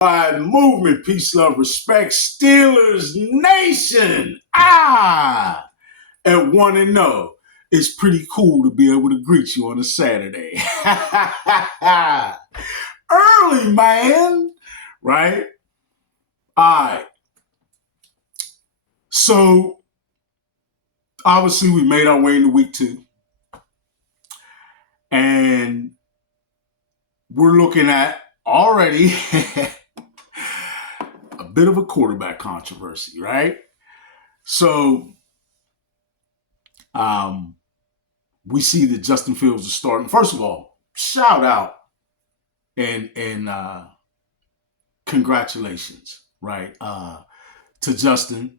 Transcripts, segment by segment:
Movement, peace, love, respect, Steelers Nation. At 1-0. It's pretty cool to be able to greet you on a Saturday. Early, man. Right? All right. So, obviously, we made our way into week 2. And we're looking at already a bit of a quarterback controversy, right? So, we see that Justin Fields is starting. First of all, shout out and congratulations, right, to Justin.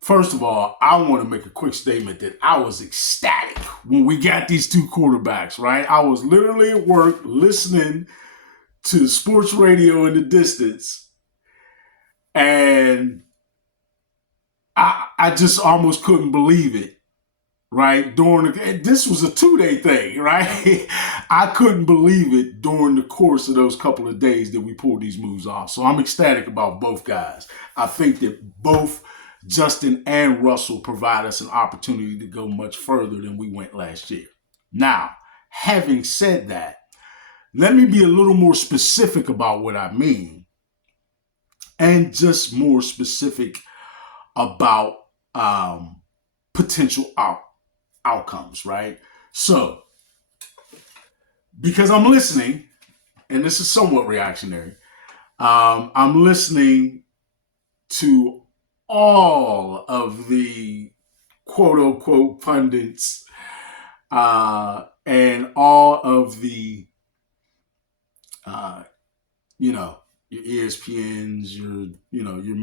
First of all, I want to make a quick statement that I was ecstatic when we got these two quarterbacks, right? I was literally at work listening to sports radio in the distance, and I just almost couldn't believe it, right? This was a 2-day thing, right? I couldn't believe it during the course of those couple of days that we pulled these moves off. So I'm ecstatic about both guys. I think that both Justin and Russell provide us an opportunity to go much further than we went last year. Now, having said that, let me be a little more specific about what I mean, and just more specific about potential outcomes, right? So, because I'm listening, and this is somewhat reactionary, I'm listening to all of the quote unquote pundits and all of the, your ESPNs, your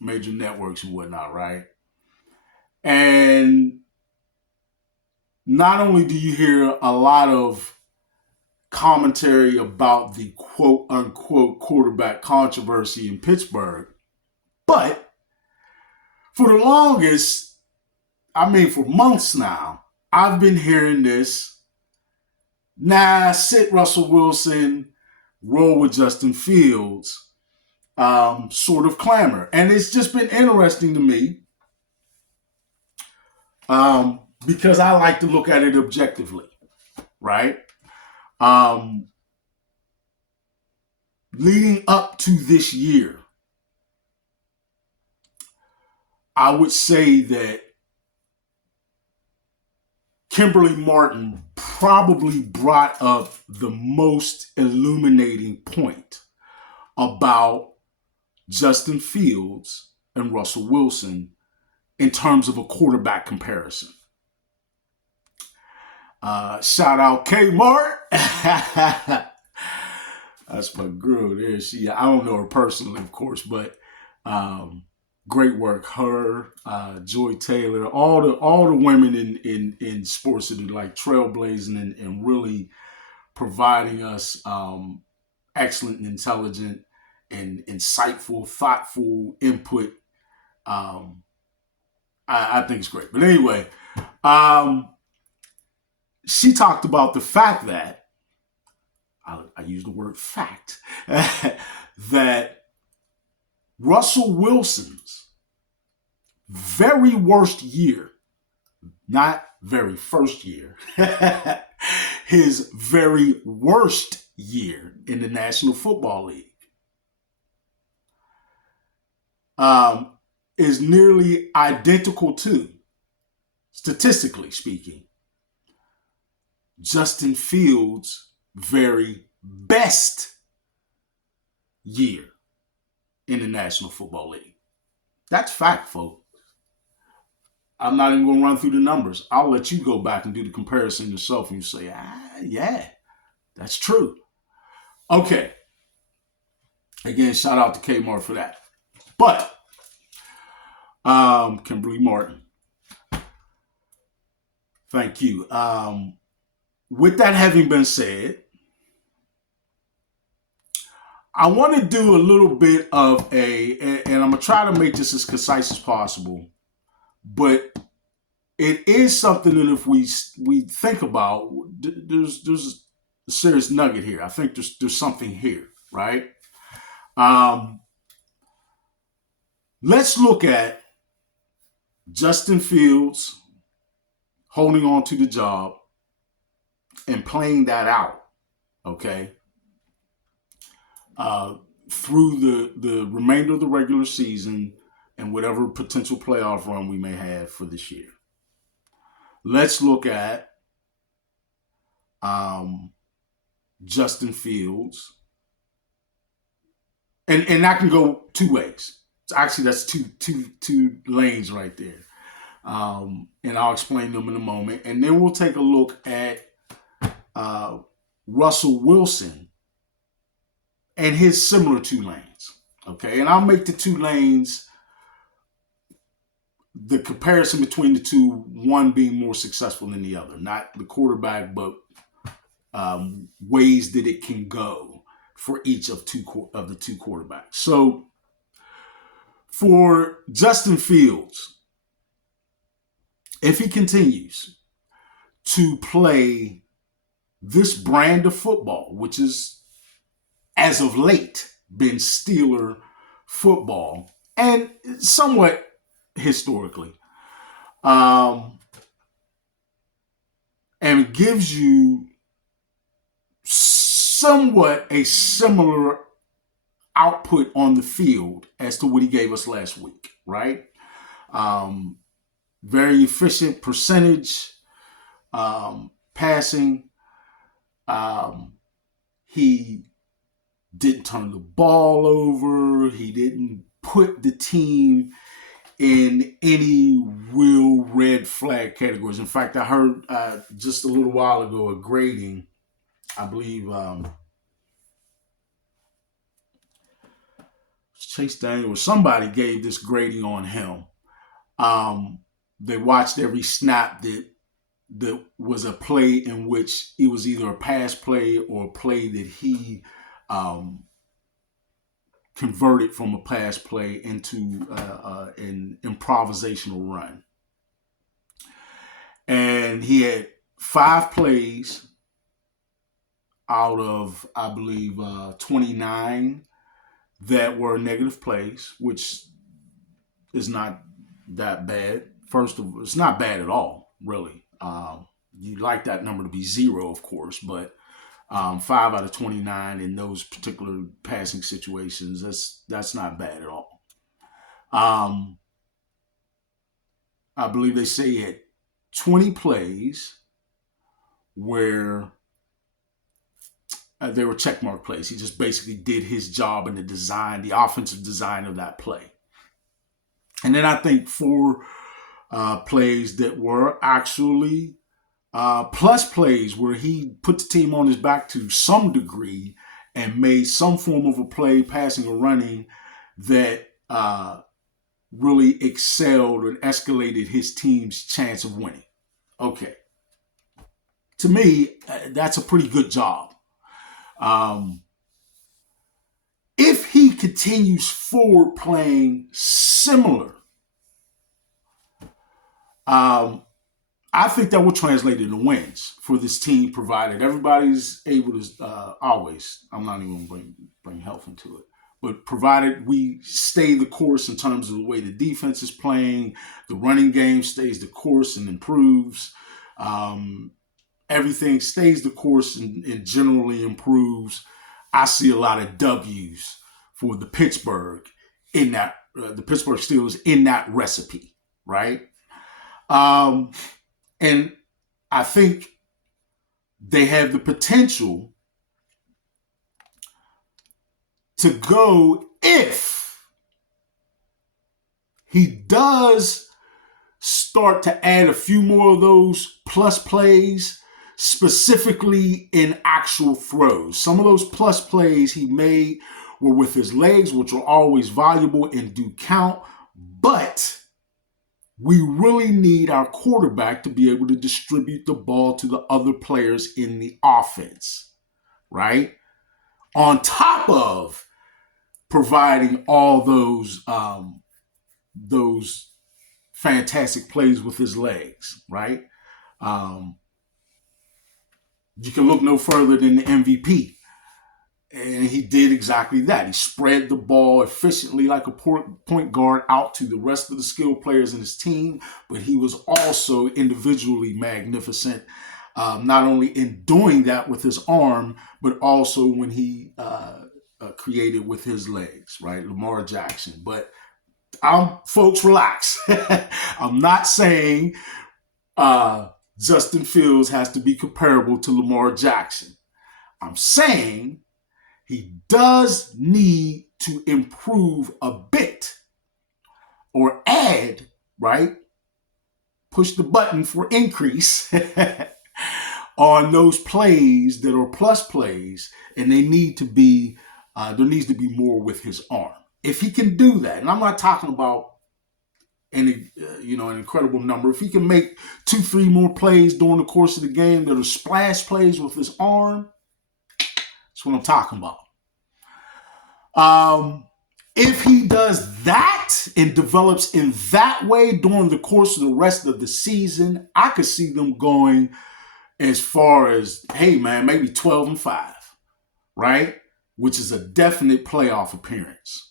major networks and whatnot, right? And not only do you hear a lot of commentary about the quote unquote quarterback controversy in Pittsburgh, but for the longest, for months now, I've been hearing this. Nah, sit Russell Wilson, roll with Justin Fields, sort of clamor. And it's just been interesting to me because I like to look at it objectively, right? Leading up to this year, I would say that Kimberly Martin probably brought up the most illuminating point about Justin Fields and Russell Wilson in terms of a quarterback comparison. Shout out Kmart. That's my girl there. I don't know her personally, of course, but great work. Her, Joy Taylor, all the women in sports that are like trailblazing and really providing us excellent and intelligent and insightful, thoughtful input. I think it's great. But anyway, she talked about the fact that, I use the word fact, that Russell Wilson's very worst year, not very first year, his very worst year in the National Football League is nearly identical to, statistically speaking, Justin Fields' very best year in the National Football League. That's fact, folks. I'm not even going to run through the numbers. I'll let you go back and do the comparison yourself and you say, yeah, that's true. Okay. Again, shout out to Kmart for that. But, Kimberly Martin, thank you. With that having been said, I want to do a little bit of and I'm going to try to make this as concise as possible, but it is something that if we think about, there's serious nugget here. I think there's something here, right? Um, let's look at Justin Fields holding on to the job and playing that out, okay, uh, through the remainder of the regular season and whatever potential playoff run we may have for this year. Let's look at um, Justin Fields, and I can go two ways. Actually, that's two lanes right there, and I'll explain them in a moment. And then we'll take a look at uh, Russell Wilson and his similar two lanes. Okay, and I'll make the two lanes the comparison between the two, one being more successful than the other, not the quarterback, but ways that it can go for each of the two quarterbacks. So for Justin Fields, if he continues to play this brand of football, which is as of late been Steeler football and somewhat historically, and gives you somewhat a similar output on the field as to what he gave us last week, right? Very efficient percentage passing. He didn't turn the ball over. He didn't put the team in any real red flag categories. In fact, I heard just a little while ago a grading, I believe Chase Daniel or somebody gave this grading on him. They watched every snap that was a play in which it was either a pass play or a play that he converted from a pass play into an improvisational run. And he had 5 plays out of, I believe, 29 that were negative plays, which is not that bad. First of all, it's not bad at all, really. You'd like that number to be 0, of course, but 5 out of 29 in those particular passing situations, that's not bad at all. I believe they say he had 20 plays where they were checkmark plays. He just basically did his job in the offensive design of that play. And then I think 4 plays that were actually plus plays where he put the team on his back to some degree and made some form of a play, passing or running, that really excelled and escalated his team's chance of winning. Okay. To me, that's a pretty good job. If he continues forward playing similar, I think that will translate into wins for this team, provided everybody's able to always. I'm not even going to bring health into it, but provided we stay the course in terms of the way the defense is playing, the running game stays the course and improves. Everything stays the course and generally improves. I see a lot of W's for the Pittsburgh the Pittsburgh Steelers in that recipe, right? And I think they have the potential to go, if he does start to add a few more of those plus plays, specifically in actual throws. Some of those plus plays he made were with his legs, which are always valuable and do count, but we really need our quarterback to be able to distribute the ball to the other players in the offense, right? On top of providing all those fantastic plays with his legs, right? You can look no further than the MVP. And he did exactly that. He spread the ball efficiently like a point guard out to the rest of the skilled players in his team, but he was also individually magnificent, not only in doing that with his arm, but also when he created with his legs, right? Lamar Jackson. But folks, relax. I'm not saying Justin Fields has to be comparable to Lamar Jackson. I'm saying he does need to improve a bit or add, right? Push the button for increase on those plays that are plus plays, and they need to be, there needs to be more with his arm. If he can do that, and I'm not talking about an incredible number. If he can make 2-3 more plays during the course of the game that are splash plays with his arm, that's what I'm talking about. If he does that and develops in that way during the course of the rest of the season, I could see them going as far as, hey man, maybe 12-5, right? Which is a definite playoff appearance.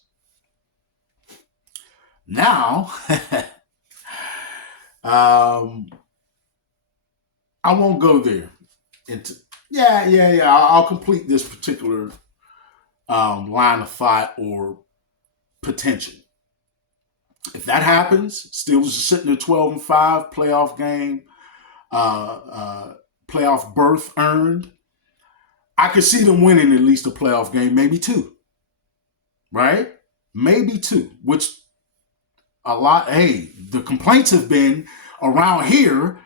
Now, I won't go there. I'll complete this particular line of thought or potential. If that happens, Steelers are sitting at 12-5, playoff game, playoff berth earned. I could see them winning at least a playoff game, maybe 2, right? Maybe 2, which the complaints have been around here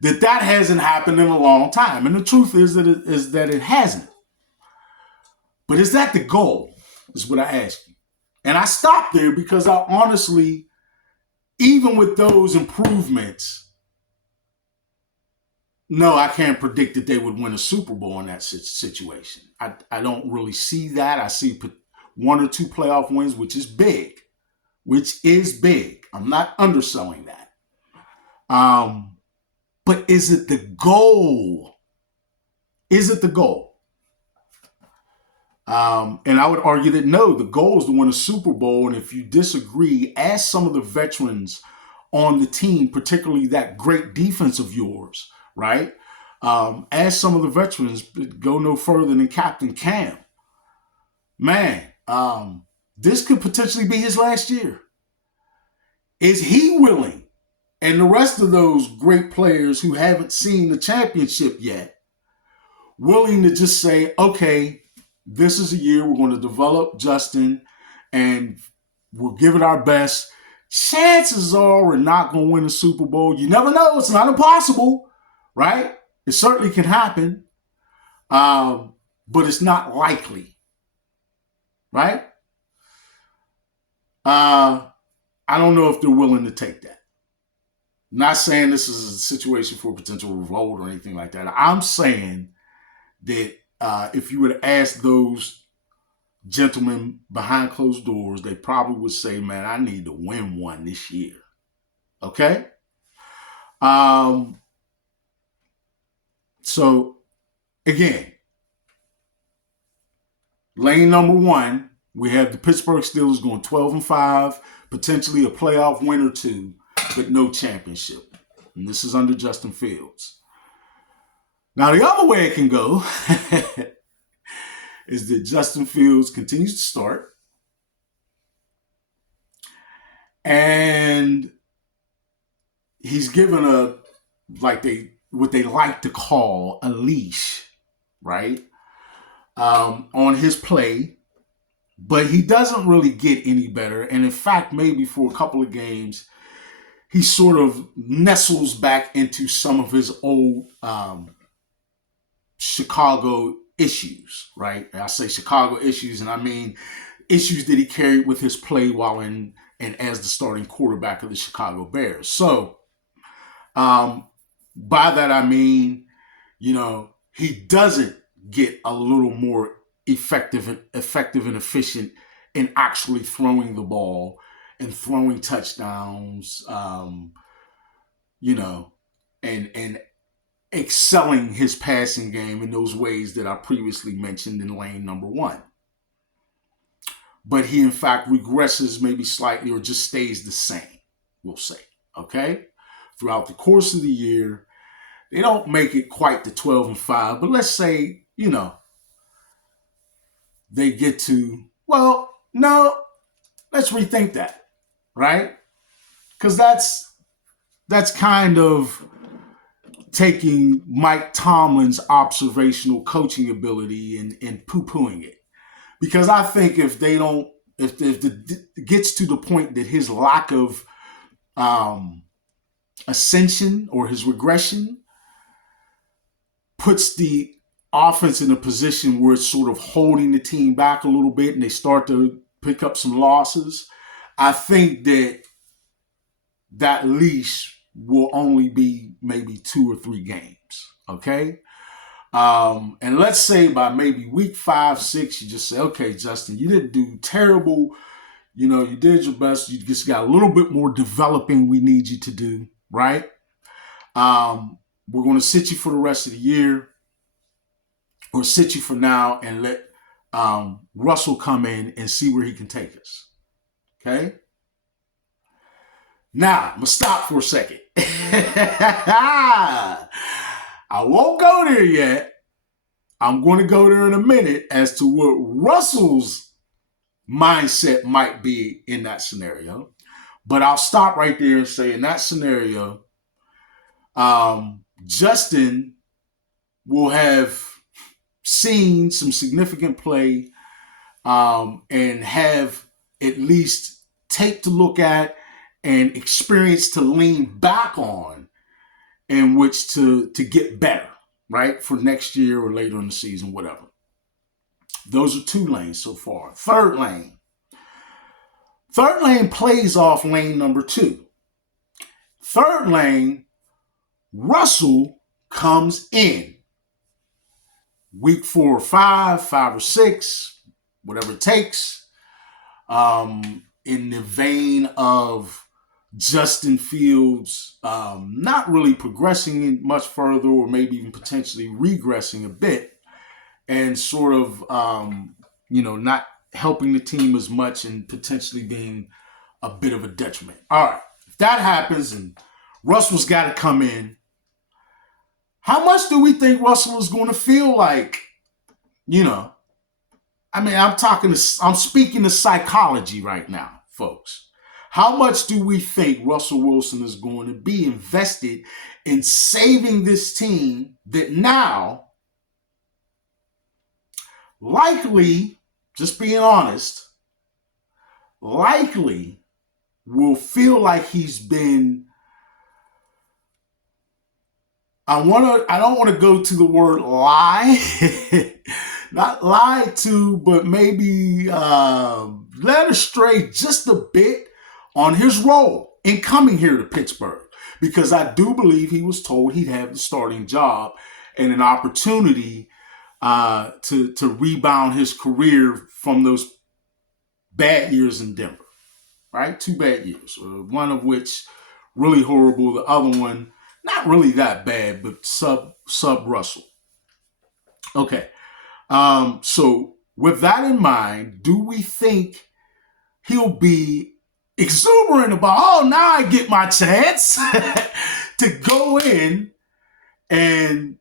that hasn't happened in a long time. And the truth is that it hasn't. But is that the goal? Is what I ask you. And I stopped there because I honestly, even with those improvements, no, I can't predict that they would win a Super Bowl in that situation. I don't really see that. I see 1 or 2 playoff wins, which is big. I'm not underselling that. But is it the goal? Is it the goal? And I would argue that no, the goal is to win a Super Bowl. And if you disagree, ask some of the veterans on the team, particularly that great defense of yours, right? Ask some of the veterans, go no further than Captain Cam. Man, this could potentially be his last year. Is he willing, and the rest of those great players who haven't seen the championship yet, willing to just say, okay, this is a year we're going to develop Justin and we'll give it our best. Chances are we're not going to win the Super Bowl. You never know. It's not impossible, right? It certainly can happen, but it's not likely, right? I don't know if they're willing to take that. I'm not saying this is a situation for potential revolt or anything like that. I'm saying that if you were to ask those gentlemen behind closed doors, they probably would say, man, I need to win one this year. Okay? So, again, lane number 1, we have the Pittsburgh Steelers going 12-5, potentially a playoff win or 2, but no championship. And this is under Justin Fields. Now, the other way it can go is that Justin Fields continues to start and he's given what they like to call a leash, right, on his play, but he doesn't really get any better. And in fact, maybe for a couple of games, he sort of nestles back into some of his old Chicago issues, right? I say Chicago issues, and I mean issues that he carried with his play while and as the starting quarterback of the Chicago Bears. So, by that I mean, he doesn't get a little more effective and efficient in actually throwing the ball and throwing touchdowns, and excelling his passing game in those ways that I previously mentioned in lane number one. But he, in fact, regresses maybe slightly or just stays the same, we'll say. Okay? Throughout the course of the year, they don't make it quite to 12-5, but let's say, they get to, well, no, let's rethink that, right? Because that's kind of taking Mike Tomlin's observational coaching ability and poo-pooing it. Because I think if it gets to the point that his lack of ascension or his regression puts the offense in a position where it's sort of holding the team back a little bit and they start to pick up some losses, I think that leash will only be maybe 2 or 3 games. Okay? And let's say by maybe week 5, 6, you just say, okay, Justin, you didn't do terrible. You did your best. You just got a little bit more developing we need you to do, right? We're going to sit you for the rest of the year or sit you for now and let Russell come in and see where he can take us. Okay? Now, I'm going to stop for a second. I won't go there yet. I'm going to go there in a minute as to what Russell's mindset might be in that scenario. But I'll stop right there and say in that scenario, Justin will have seen some significant play and have at least tape to look at and experience to lean back on in which to get better, right? For next year or later in the season, whatever. Those are 2 lanes so far. Third lane plays off lane number 2. Third lane, Russell comes in. Week 4 or 5 or 6, whatever it takes, in the vein of Justin Fields not really progressing much further or maybe even potentially regressing a bit and sort of, not helping the team as much and potentially being a bit of a detriment. All right, if that happens and Russell's got to come in, how much do we think Russell is going to feel like, I'm speaking to psychology right now, folks. How much do we think Russell Wilson is going to be invested in saving this team that now, likely, just being honest, likely will feel like he's been, I don't want to go to the word lie, not lied to, but maybe led astray just a bit on his role in coming here to Pittsburgh, because I do believe he was told he'd have the starting job and an opportunity to rebound his career from those bad years in Denver, right? 2 bad years, one of which really horrible, the other one not really that bad, but sub Russell. Okay, so with that in mind, do we think he'll be exuberant about, oh, now I get my chance to go in and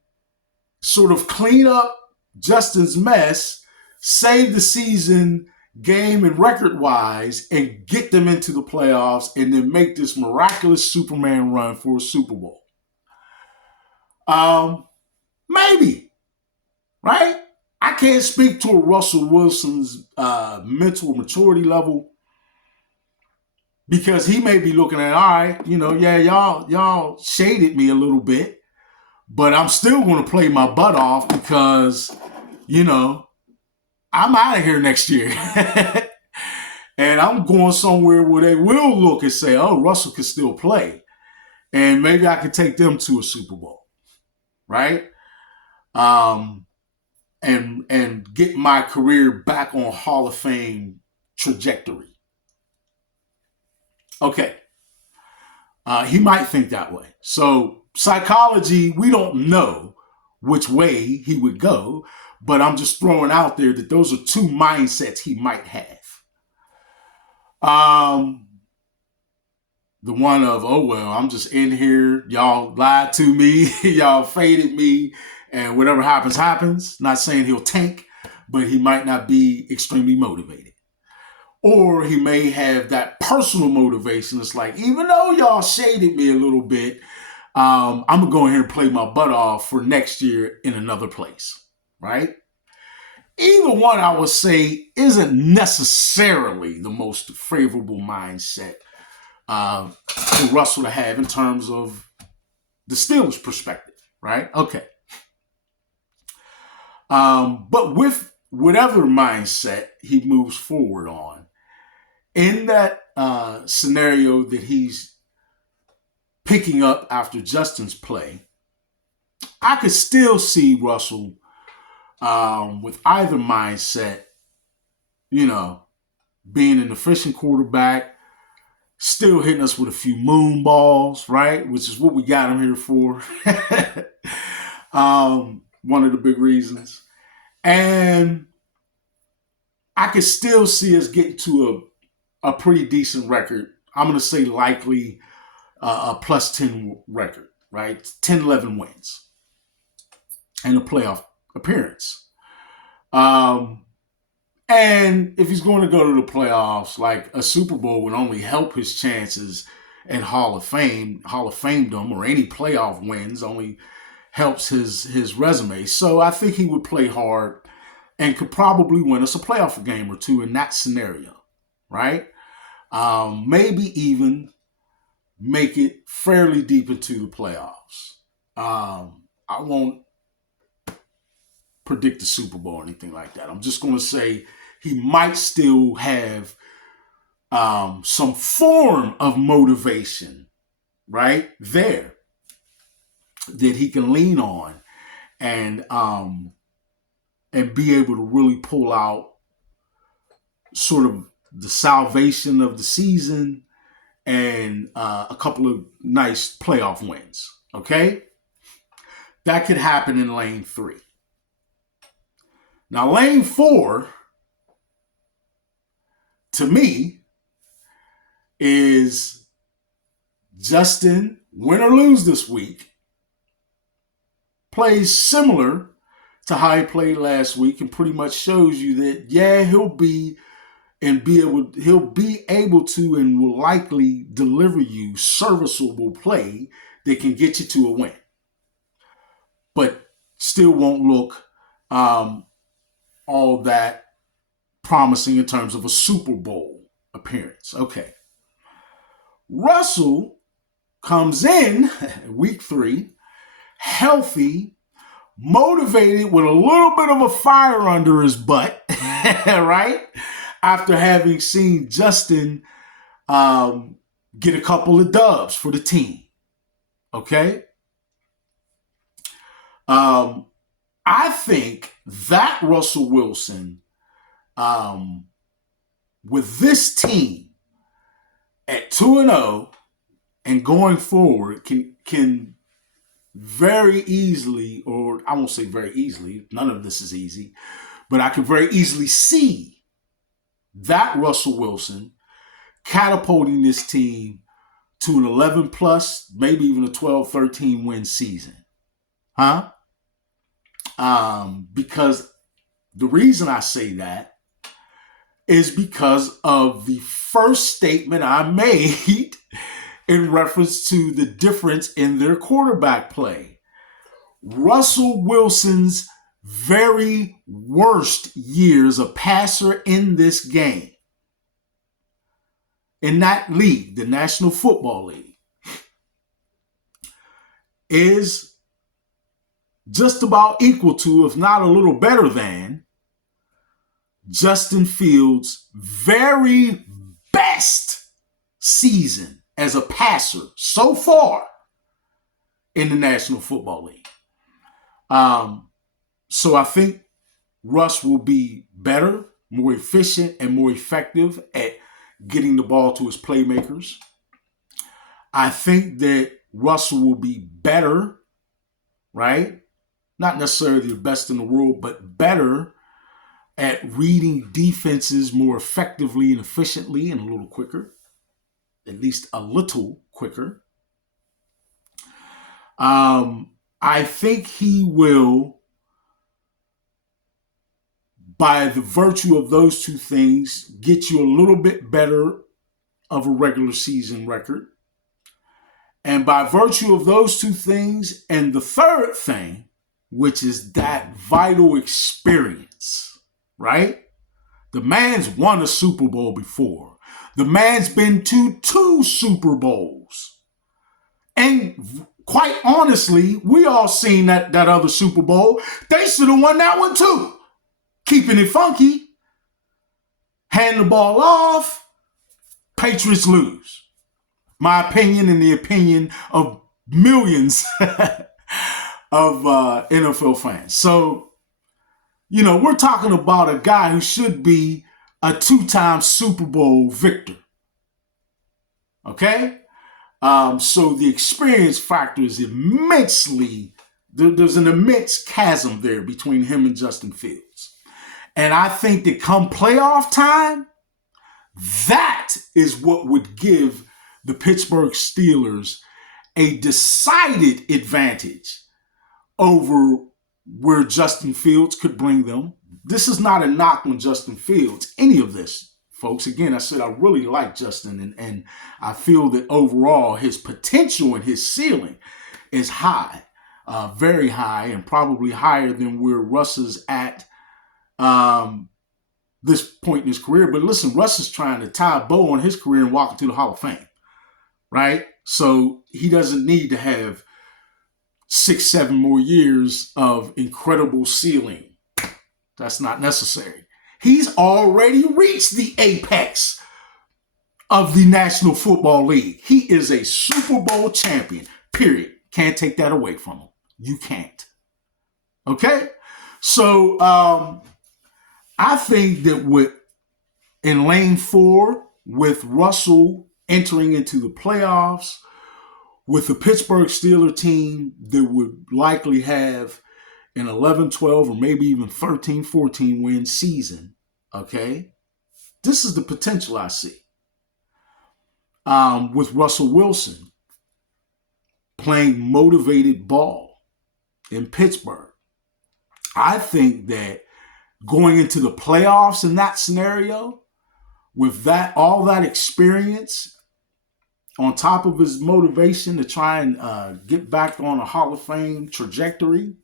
sort of clean up Justin's mess, save the season game and record-wise, and get them into the playoffs and then make this miraculous Superman run for a Super Bowl? Maybe, right? I can't speak to Russell Wilson's mental maturity level, because he may be looking at, all right, y'all shaded me a little bit, but I'm still going to play my butt off because, I'm out of here next year. And I'm going somewhere where they will look and say, oh, Russell can still play. And maybe I could take them to a Super Bowl, right? And get my career back on Hall of Fame trajectory. Okay. He might think that way. So psychology, we don't know which way he would go, but I'm just throwing out there that those are two mindsets he might have. Um, the one of, oh, well, I'm just in here. Y'all lied to me. Y'all faded me. And whatever happens, happens. Not saying he'll tank, but he might not be extremely motivated. Or he may have that personal motivation. It's like, even though y'all shaded me a little bit, I'm going to go ahead and play my butt off for next year in another place, right? Either one, I would say, isn't necessarily the most favorable mindset for Russell to have in terms of the Steelers' perspective, right? Okay. But with whatever mindset he moves forward on, in that scenario that he's picking up after Justin's play, I could still see Russell with either mindset, being an efficient quarterback, still hitting us with a few moon balls, right? Which is what we got him here for. One of the big reasons. And I could still see us getting to a pretty decent record. I'm going to say likely a plus 10 record, right? 10, 11 wins and a playoff appearance. And if he's going to go to the playoffs, like a Super Bowl would only help his chances in Hall of Famedom, or any playoff wins only helps his resume. So I think he would play hard and could probably win us a playoff game or two in that scenario, right? Maybe even make it fairly deep into the playoffs. I won't predict the Super Bowl or anything like that. I'm just going to say he might still have some form of motivation, right, there that he can lean on and be able to really pull out sort of the salvation of the season and a couple of nice playoff wins, okay? That could happen in lane 3. Now, lane 4, to me, is Justin, win or lose this week, plays similar to how he played last week and pretty much shows you that, yeah, he'll be able to and will likely deliver you serviceable play that can get you to a win, but still won't look all that promising in terms of a Super Bowl appearance. Okay. Russell comes in week 3, healthy, motivated, with a little bit of a fire under his butt, right? After having seen Justin get a couple of dubs for the team. Okay? I think that Russell Wilson, with this team at 2-0 and going forward, can very easily, or I won't say very easily, none of this is easy, but I can very easily see that Russell Wilson catapulting this team to an 11 plus, maybe even a 12, 13 win season. Because the reason I say that is because of the first statement I made in reference to the difference in their quarterback play. Russell Wilson's very worst year as a passer in this game, in that league, the National Football League, is just about equal to, if not a little better than, Justin Fields' very best season as a passer so far in the National Football League. So I think Russ will be better, more efficient, and more effective at getting the ball to his playmakers. I think that Russell will be better, right? Not necessarily the best in the world, but better at reading defenses more effectively and efficiently and a little quicker, at least a little quicker. I think he will, by the virtue of those two things, get you a little bit better of a regular season record. And by virtue of those two things, and the third thing, which is that vital experience, right? The man's won a Super Bowl before. The man's been to 2 Super Bowls. And quite honestly, we all seen that other Super Bowl. They should have won that one too. Keeping it funky. Hand the ball off. Patriots lose. My opinion and the opinion of millions of NFL fans. So, we're talking about a guy who should be a 2-time Super Bowl victor. Okay? So the experience factor is immensely, there's an immense chasm there between him and Justin Fields. And I think that come playoff time, that is what would give the Pittsburgh Steelers a decided advantage over where Justin Fields could bring them. This is not a knock on Justin Fields, any of this, folks. Again, I said I really like Justin, and I feel that overall his potential and his ceiling is high, very high, and probably higher than where Russ is at this point in his career. But listen, Russ is trying to tie a bow on his career and walk into the Hall of Fame, right? So he doesn't need to have 6-7 more years of incredible ceiling. That's not necessary. He's already reached the apex of the National Football League. He is a Super Bowl champion, period. Can't take that away from him. You can't. Okay? So I think that in lane 4, with Russell entering into the playoffs, with the Pittsburgh Steelers team that would likely have an 11-12 or maybe even 13-14 win season, okay? This is the potential I see. With Russell Wilson playing motivated ball in Pittsburgh, I think that going into the playoffs in that scenario, with all that experience, on top of his motivation to try and get back on a Hall of Fame trajectory,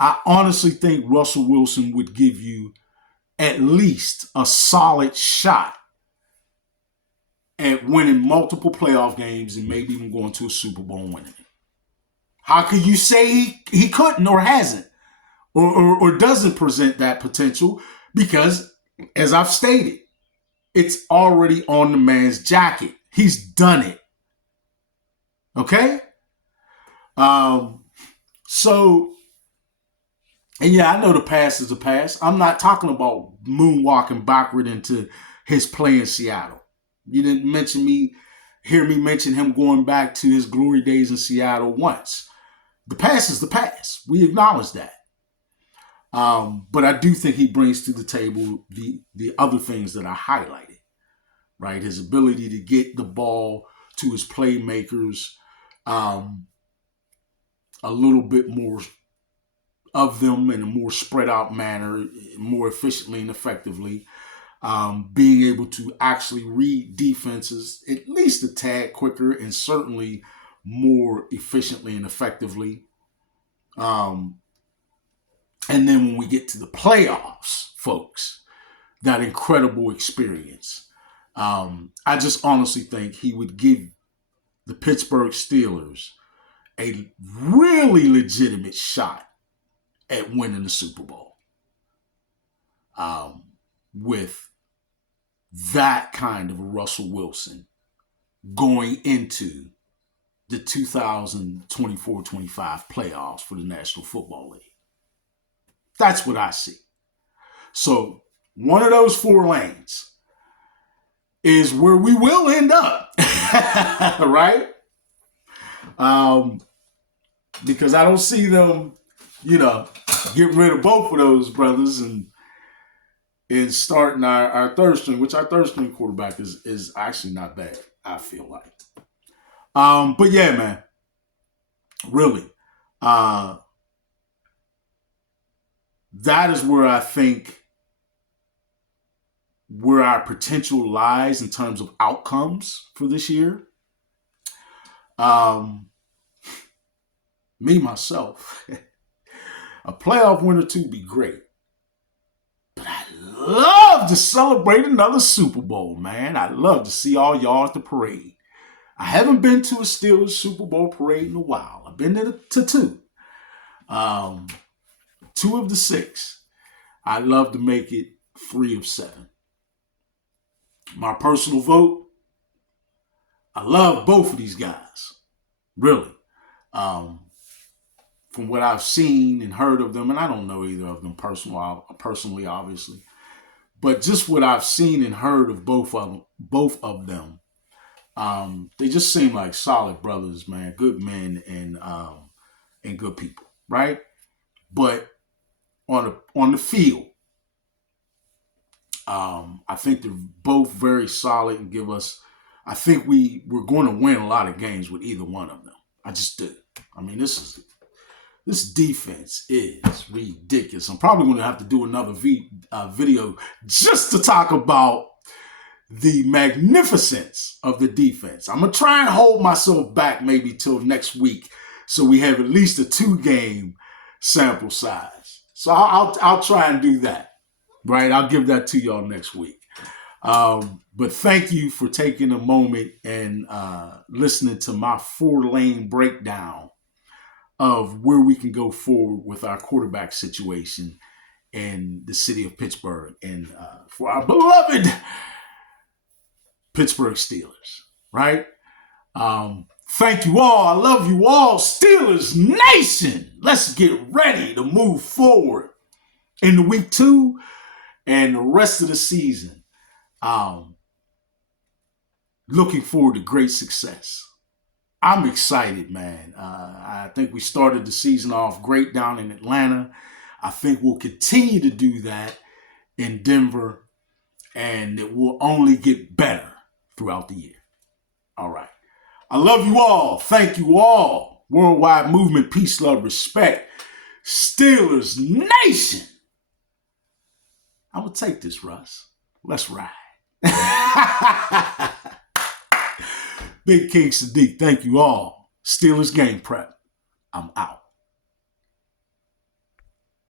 I honestly think Russell Wilson would give you at least a solid shot at winning multiple playoff games and maybe even going to a Super Bowl and winning it. How could you say he couldn't or hasn't or doesn't present that potential? Because, as I've stated, it's already on the man's jacket. He's done it. Okay? And yeah, I know the past is the past. I'm not talking about moonwalking backward into his play in Seattle. You didn't hear me mention him going back to his glory days in Seattle once. The past is the past. We acknowledge that. But I do think he brings to the table the other things that I highlighted, right? His ability to get the ball to his playmakers, a little bit more of them in a more spread out manner, more efficiently and effectively, being able to actually read defenses at least a tad quicker and certainly more efficiently and effectively. And then when we get to the playoffs, folks, that incredible experience. I just honestly think he would give the Pittsburgh Steelers a really legitimate shot at winning the Super Bowl with that kind of a Russell Wilson going into the 2024-25 playoffs for the National Football League. That's what I see. So one of those 4 lanes is where we will end up, right? Because I don't see them, getting rid of both of those brothers and starting our third string, which our third string quarterback is actually not bad, I feel like. But yeah, man, really, that is where I think where our potential lies in terms of outcomes for this year. Me, myself, a playoff win or two would be great. But I love to celebrate another Super Bowl, man. I love to see all y'all at the parade. I haven't been to a Steelers Super Bowl parade in a while. I've been to two. Two of the six. I'd love to make it 3 of 7. My personal vote, I love both of these guys. Really. From what I've seen and heard of them, and I don't know either of them personally, obviously, but just what I've seen and heard of both of them, they just seem like solid brothers, man, good men and good people, right? But on the field, I think they're both very solid and give us. I think we're going to win a lot of games with either one of them. I just do. I mean, this defense is ridiculous. I'm probably going to have to do another video just to talk about the magnificence of the defense. I'm going to try and hold myself back maybe till next week so we have at least a 2-game sample size. So I'll try and do that, right? I'll give that to y'all next week. But thank you for taking a moment and listening to my 4-lane breakdown of where we can go forward with our quarterback situation in the city of Pittsburgh and for our beloved Pittsburgh Steelers, right? Thank you all. I love you all. Steelers Nation. Let's get ready to move forward into week 2 and the rest of the season. Looking forward to great success. I'm excited, man. I think we started the season off great down in Atlanta. I think we'll continue to do that in Denver, and it will only get better throughout the year. All right. I love you all. Thank you all. Worldwide movement, peace, love, respect. Steelers Nation. I'm going to take this, Russ. Let's ride. Big King Sadiq, thank you all. Steelers Game Prep. I'm out.